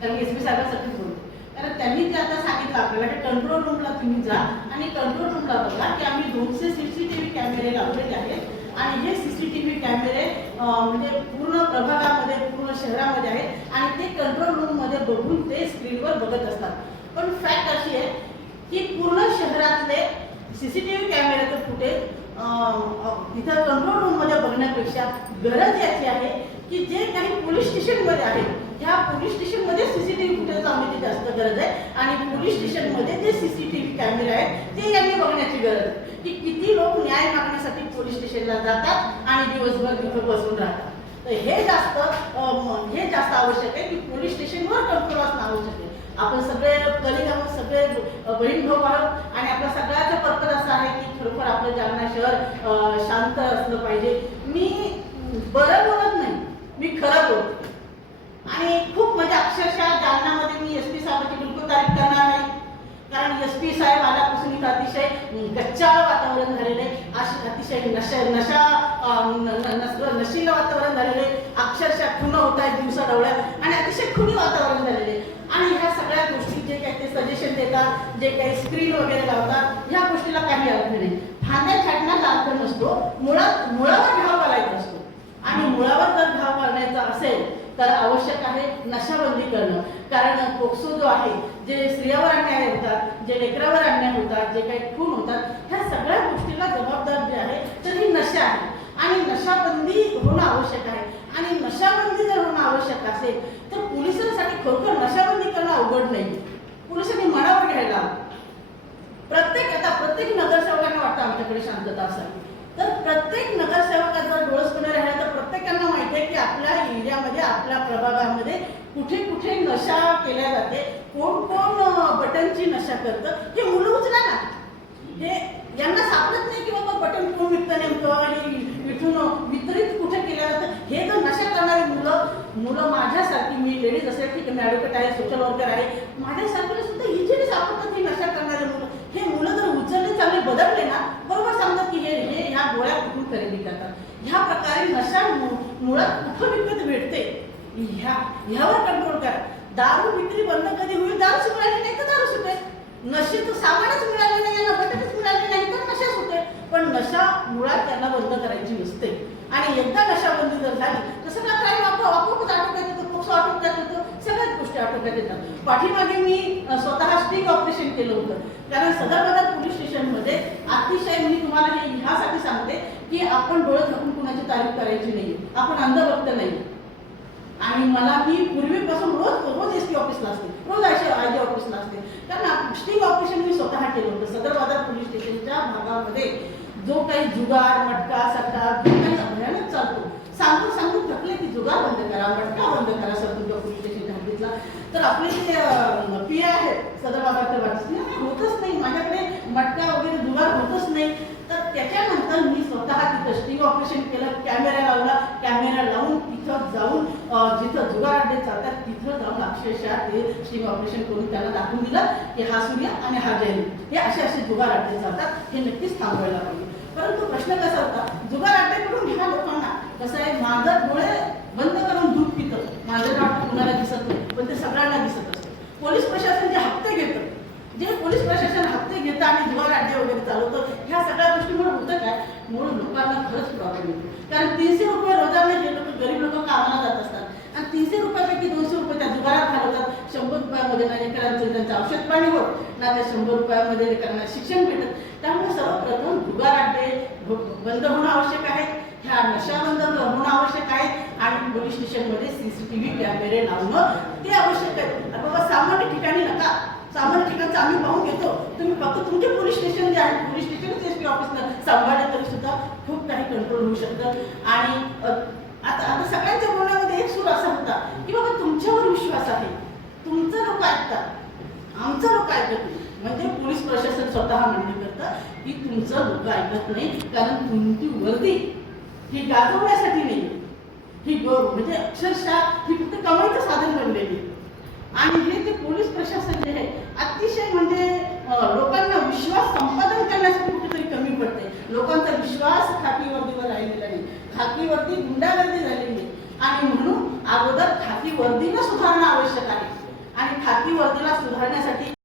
कारण एसपी साहेबांसाठीच बोलतो. कारण त्यांनी ते आता सांगितलं आपल्याला की कंट्रोल रूमला तुम्ही जा आणि कंट्रोल रूमला बघा की आम्ही 200 CCTV कॅमेरे लावलेले आहेत आणि हे CCTV कॅमेरे म्हणजे पूर्ण प्रभागामध्ये पूर्ण शहरामध्ये आहेत आणि ते कंट्रोल रूममध्ये बघून ते स्क्रीनवर बघत असतात. पण फॅक्ट अशी आहे की पूर्ण शहरातले CCTV कॅमेऱ्याचं फुटेज इथं कंट्रोल रूममध्ये बघण्यापेक्षा गरज याची आहे की जे काही पोलीस स्टेशनमध्ये आहे ह्या पोलीस स्टेशनमध्ये CCTV फुटेज लावण्याची जास्त गरज आहे आणि पोलीस स्टेशनमध्ये जे CCTV कॅमेरे आहेत ते यांनी बघण्याची गरज आहे की किती लोक न्याय मागण्यासाठी पोलीस स्टेशनला जातात आणि दिवसभर तिथं बसून राहतात. तर हे जास्त आवश्यक आहे की पोलीस स्टेशनवर कंट्रोल असणं आवश्यक आहे. आपण सगळे कलिग आहोत, सगळे बहीण भाऊ आहोत आणि आपला सगळ्याचा पर्पज असा आहे की खरोखर आपलं जालना शहर शांत असलं पाहिजे. मी बरं बोलत नाही, मी खरं बोलते आणि खूप म्हणजे अक्षरशः जालन्यामध्ये मी एसपी साहेबांची बिलकुल तारीफ करणार नाही. कारण एसपी साहेब आल्यापासून इथं अतिशय गच्चाळ वातावरण झालेलं आहे, अतिशय नशीलं वातावरण झालेलं आहे, अक्षरशः खुणं होत आहेत दिवसा डवळ्या आणि अतिशय खुनी वातावरण झालेले आहे. आणि ह्या सगळ्या गोष्टी जे काही ते सजेशन देतात, जे काही स्क्रीन वगैरे लावतात, ह्या गोष्टीला काही अर्थ नाही. फांद्या छाटण्याचा अर्थ नसतो, मुळावर घाव घालायचा असतो आणि मुळावर जर घाव घालण्याचा असेल तर आवश्यक आहे नशाबंदी करणं. कारण पोक्सो जो आहे, जे स्त्रियावर अन्याय होतात, जे लेकरावर अन्याय होतात, जे काही खून होतात, ह्या सगळ्या गोष्टीला जबाबदार जे आहे तर ही नशा आहे आणि नशाबंदी होणं आवश्यक आहे. आणि नशाबंदी जर होणं आवश्यक असेल तर पोलिसांसाठी खरोखर नशाबंदी करणं अवघड नाही. पोलिसांनी मनावर घ्यायला प्रत्येक नगरसेवकांना वाटतं आमच्याकडे शांतता असावी, तर प्रत्येक नगरसेवका जर डोळसपणे राहिला तर प्रत्येकांना माहिती आहे की आपल्या एरियामध्ये आपल्या प्रभागामध्ये कुठे कुठे नशा केल्या जाते, कोण कोण बटनची नशा करतं. हे मुलं उचला ना, हे यांना सापडत नाही की बाबा बटन कोण विकतं नेमकं आणि विठून वितरित कुठे केलं जातं. हे जर नशा करणारी मुलं माझ्यासारखी, मी लेडीज असेल ठीक आहे, मी ॲडव्होकेट आहे, सोशल वर्कर आहे, माझ्यासारखीला सुद्धा इझिली सापडतात ही नशा करणारे मुलं. हे मुलं जर उचलले, चांगले बदलले ना, बरोबर सांगतात की हे ह्या गोळ्या कुठून खरेदी करतात. ह्या प्रकारे नशा मुळात कुठं विकत भेटते ह्यावर कंट्रोल करा. दारू विक्री बंद कधी होईल? दारू मिळाली नाही तर दारू सुटेल. नशेचं सामानच मिळाले नाही, यांना बटनच मिळाले नाही तर नशा सुटेल. पण नशा मुळात त्यांना बंद करायची नसते आणि एकदा नशाबंदी जर झाली तर सगळा क्राईम आपोआपच आटोक्यात येतो, पोक्सो आटोक्यात येतो, सगळ्याच गोष्टी आटोक्यात येतात. पाठीमागे मी स्वतः स्टिंग ऑपरेशन केलं होतं. कारण सदर पोलीस स्टेशनमध्ये अतिशय, मी तुम्हाला हे ह्यासाठी सांगते की आपण डोळे झाकून कुणाची तारीफ करायची नाही, आपण अंधभक्त नाही. आणि मी पूर्वीपासून रोज एसपी ऑफिसला असते, रोज आयजी ऑफिसला असते. कारण स्टिंग ऑपरेशन मी स्वतः केलं होतं. सदर बाजार पोलीस स्टेशनच्या भागामध्ये जो काही जुगार, मटका, सट्टा जो काही अभयानक चालतो, सांगून थकले की जुगार बंद करा, मटका बंद करा सर तुमच्या पोलीस स्टेशनच्या हद्दीतला. तर आपले जे PI आहेत सदर बाजारच्या बाजूने होतच नाही, माझ्याकडे मटका वगैरे जुगार होतच नाही. तर त्याच्यानंतर मी स्वतः तिथं स्टिंग ऑपरेशन केलं, कॅमेरा लावला, कॅमेरा लावून तिथं जाऊन जिथं जुगार अड्डे चालतात तिथं जाऊन अक्षरशः ते स्टिंग ऑपरेशन करून त्यांना दाखवून दिलं की हा सूर्य आणि हा जैन, हे असे जुगार अड्डे चालतात, हे नक्कीच थांबवायला पाहिजे. परंतु प्रश्न कसा होता, जुगार अड्डे करून घ्या लोकांना. कसं आहे, माझं डोळे बंद करून दूध पितं, माझं नाव कुणाला दिसत नाही, पण ते सगळ्यांना दिसत असतं. पोलीस प्रशासन जे हप्ते घेतं, जे पोलीस प्रशासन हप्ते घेतं आणि जुगार अड्डे वगैरे चालवतं, ह्या सगळ्या गोष्टीमुळे होतं काय, म्हणून लोकांना खरंच प्रॉब्लेम येतो. कारण 300 रुपये रोजाने जे लोक गरीब लोक कामाला जात असतात आणि 300 रुपयापैकी 200 रुपये त्या जुगारात घालवतात. 100 रुपयामध्ये ना लेकरांचं त्यांचं औषध पाणी होत ना, त्या 100 रुपयामध्ये लेकरांना शिक्षण भेटत. त्यामुळे सर्वप्रथम जुगार अड्डे बंद होणं आवश्यक आहे, ह्या नशा बंद होणं आवश्यक आहे आणि पोलीस स्टेशनमध्ये CCTV कॅमेरे लावणं ते आवश्यक आहे. बाबा सामान्य ठिकाणी नका, सामान्य ठिकाणचं आम्ही पाहून घेतो, तुम्ही फक्त तुमचे पोलीस स्टेशन जे आहे, पोलीस स्टेशनच एसपी ऑफिसला सांभाळले तरी सुद्धा खूप काही कंट्रोल होऊ शकतं. आणि आता सगळ्यांच्या बोलण्यामध्ये एक सूर असा होता की बाबा तुमच्यावर विश्वास आहे, तुमचं लोक ऐकतात, आमचं लोक ऐकत नाही. म्हणजे पोलीस प्रशासन स्वतः मान्य करतं की तुमचं लोक ऐकत नाही, कारण तुमची वर्दी ही गाजवण्यासाठी नाही, ही म्हणजे अक्षरशः ही फक्त कमाईचं साधन बनलेली आहे. आणि हे ते पोलीस प्रशासन जे आहे अतिशय म्हणजे लोकांना विश्वास संपादन करण्यासाठी कुठेतरी कमी पडते. लोकांचा विश्वास खाकी वर्दीवर राहिलेला नाही, खाकी वर्दी गुंडागर्दी झालेली आहे आणि म्हणून अगोदर खाकी वर्दीला सुधारणं आवश्यक आहे. खाकी वर्दीला सुधारण्यासाठी